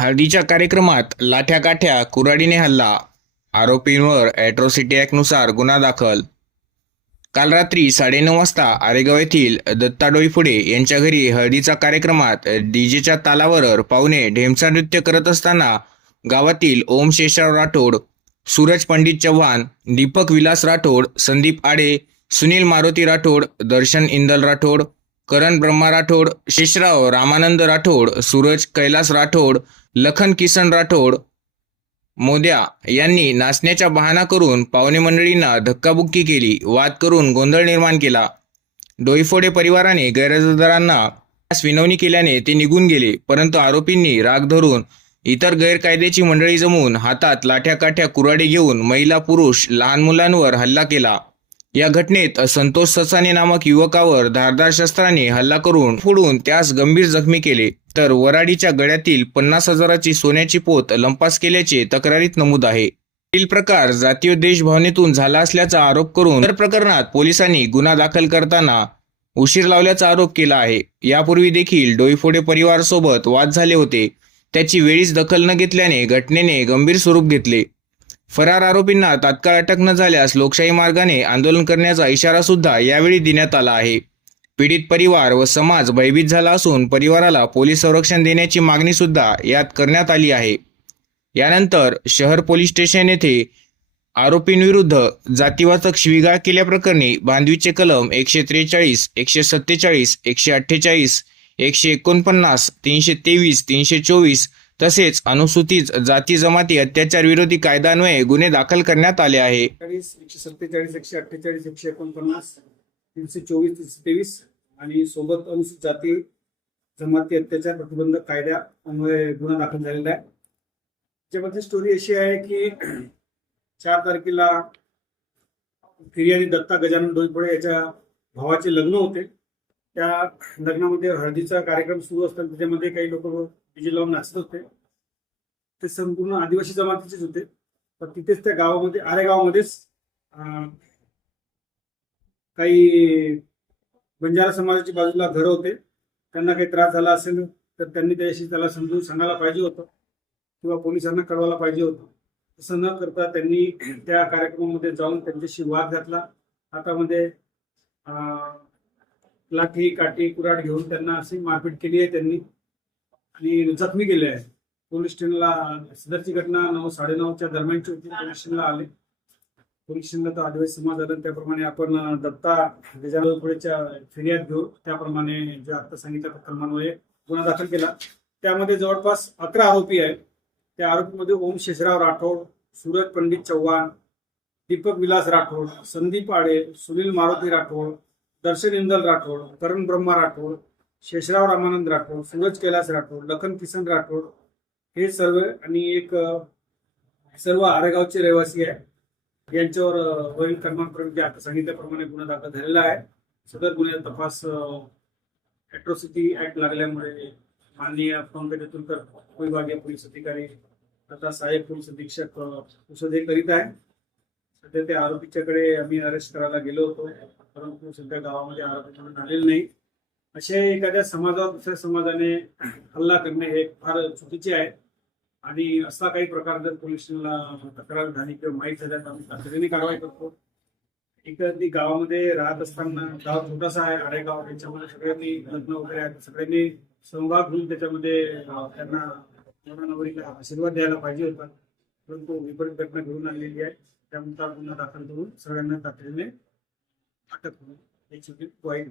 हळदीच्या कार्यक्रमात लाठ्या काठ्या कुऱ्हाडीने हल्ला आरोपींवर ॲट्रॉसिटी ॲक्टनुसार गुन्हा दाखल. काल रात्री साडेनऊ वाजता आरेगाव येथील दत्ता डोईफुडे यांच्या घरी हळदीचा कार्यक्रमात डीजेच्या तालावर पाहुणे ढेमसा नृत्य करत असताना गावातील ओम शेषराव राठोड सूरज पंडित चव्हाण दीपक विलास राठोड संदीप आडे सुनील मारुती राठोड दर्शन इंदल राठोड करण ब्रह्मा राठोड शेषराव रामानंद राठोड सूरज कैलास राठोड लखन किसन राठोड मोद्या यांनी नाचण्याचा बहाणा करून पाहुणे मंडळींना धक्काबुक्की केली. वाद करून गोंधळ निर्माण केला. डोईफोडे परिवाराने गैरहजदारांना विनवणी केल्याने ते निघून गेले परंतु आरोपींनी राग धरून इतर गैरकायद्याची मंडळी जमून हातात लाठ्या काठ्या कुराडे घेऊन महिला पुरुष लहान मुलांवर हल्ला केला. या घटनेत संतोष ससाने नामक युवकावर धारदार शस्त्राने हल्ला करून फोडून त्यास गंभीर जखमी केले. तर वराडीच्या गळ्यातील पन्नास हजाराची सोन्याची पोत लंपास केल्याचे तक्रारीत नमूद आहे. प्रकार जातीय देशभावनेतून झाला असल्याचा आरोप करून तर प्रकरणात पोलिसांनी गुन्हा दाखल करताना उशीर लावल्याचा आरोप केला आहे. यापूर्वी देखील डोईफोडे परिवारासोबत वाद झाले होते. त्याची वेळीच दखल न घेतल्याने घटनेने गंभीर स्वरूप घेतले. फरार आरोपींना तात्काळ अटक न झाल्यास लोकशाही मार्गाने आंदोलन करण्याचा इशारा सुद्धा यावेळी देण्यात आला आहे. पीडित परिवार व समाज भयभीत झाला असून परिवाराला पोलीस संरक्षण देण्याची मागणी सुद्धा यात करण्यात आली आहे. यानंतर शहर पोलीस स्टेशन येथे आरोपींविरुद्ध जातीवाचक शिविगाळ केल्याप्रकरणी बांधवीचे कलम एकशे त्रेचाळीस एकशे सत्तेचाळीस एकशे अठ्ठेचाळीस एकशे एकोणपन्नास तीनशे तेवीस तीनशे चोवीस तसेच अनुसूचित जाती जमाती अत्याचार विरोधी कायद्यान्वये गुन्हे दाखल करण्यात आले आहे. एकशे सत्तेचाळीस एकशे अठ्ठेचाळीस एकशे एकोणपन्नास तीनशे चोवीस तीनशे तेवीस आणि सोबत अनुसूचित जाती जमाती अत्याचार प्रतिबंधक कायद्या अन्वये गुन्हा दाखल झालेला आहे. त्याच्यामध्ये स्टोरी अशी आहे की चार तारखेला फिर्यादी दत्ता गजानन डोईफोडे याच्या भावाचे लग्न होते. त्या लग्नामध्ये हळदीचा कार्यक्रम सुरू असताना त्याच्यामध्ये काही लोक डीजे लावून नाचत होते. ते संपूर्ण आदिवासी जमातीचेच होते. तर तिथेच त्या गावामध्ये आरे गावामध्येच अं, काही बंजारा समाजाची बाजूला घरं होते. त्यांना काही त्रास झाला असेल तर त्यांनी त्याशी त्याला समजून सांगायला पाहिजे होतं किंवा पोलिसांना कळवायला पाहिजे होतं. तसं न करता त्यांनी त्या कार्यक्रमामध्ये जाऊन त्यांच्याशी वाद घातला. हातामध्ये लाठी काठी कुऱ्हाड घेऊन त्यांना अशी मारपीट केली आहे त्यांनी आणि जखमी केले आहे पोलीस स्टेशनला सदरची घटना नऊ साडेनऊच्या दरम्यानची होती. पोलीस स्टेशनला आले. पोलीस स्टेशनला तर आदिवासी समाज आला. त्याप्रमाणे आपण अं, दत्ता गजानपुढेच्या फिर्याद घेऊ त्याप्रमाणे जे आता सांगितलं कलमान्वये गुन्हा दाखल केला. त्यामध्ये जवळपास अकरा आरोपी आहेत. त्या आरोपीमध्ये ओम शेषराव राठोड सूरज पंडित चव्हाण दीपक विलास राठोड संदीप आडे सुनील मारुती राठोड दर्शन इंदल राठोड करण ब्रह्मा राठोड शेषराव रामानंद राठोड सूरज कैलास राठोड लखन किसन राठोड हे सर्व आणि एक सर्व आरेगावचे रहिवासी आहे यांच्यावर वरील क्रमांक जे आता सांगितल्याप्रमाणे गुन्हा दाखल झालेला आहे. सदर गुन्ह्याचा तपास ॲट्रॉसिटी ऍक्ट लागल्यामुळे माननीय पंकज अतुलकर विभागीय पोलीस अधिकारी तथा सहाय्यक पोलीस अधीक्षक अ, करीत आहे. सध्या त्या आरोपीच्याकडे आम्ही अरेस्ट करायला गेलो होतो. परंतु सध्या गावामध्ये आरोपी म्हणून आलेले नाही. असे एखाद्या समाजावर दुसऱ्या समाजाने हल्ला करणे हे फार चुकीचे आहे. आणि असा काही प्रकार जर पोलीस स्टेशनला तक्रार झाली किंवा माहीत झाल्या तर आम्ही तातडीने कारवाई करतो. एखादी गावामध्ये राहत असताना गाव छोटासा आहे आडे गाव त्याच्यामध्ये सगळ्यांनी लग्न वगैरे आहेत. सगळ्यांनी सहभाग घेऊन त्याच्यामध्ये त्यांना नवरीला आशीर्वाद द्यायला पाहिजे होता. परंतु विपरीत घटना घडून आलेली आहे. त्यानंतर गुन्हा दाखल करून सगळ्यांना तातडीने अटक करून याची ग्वाही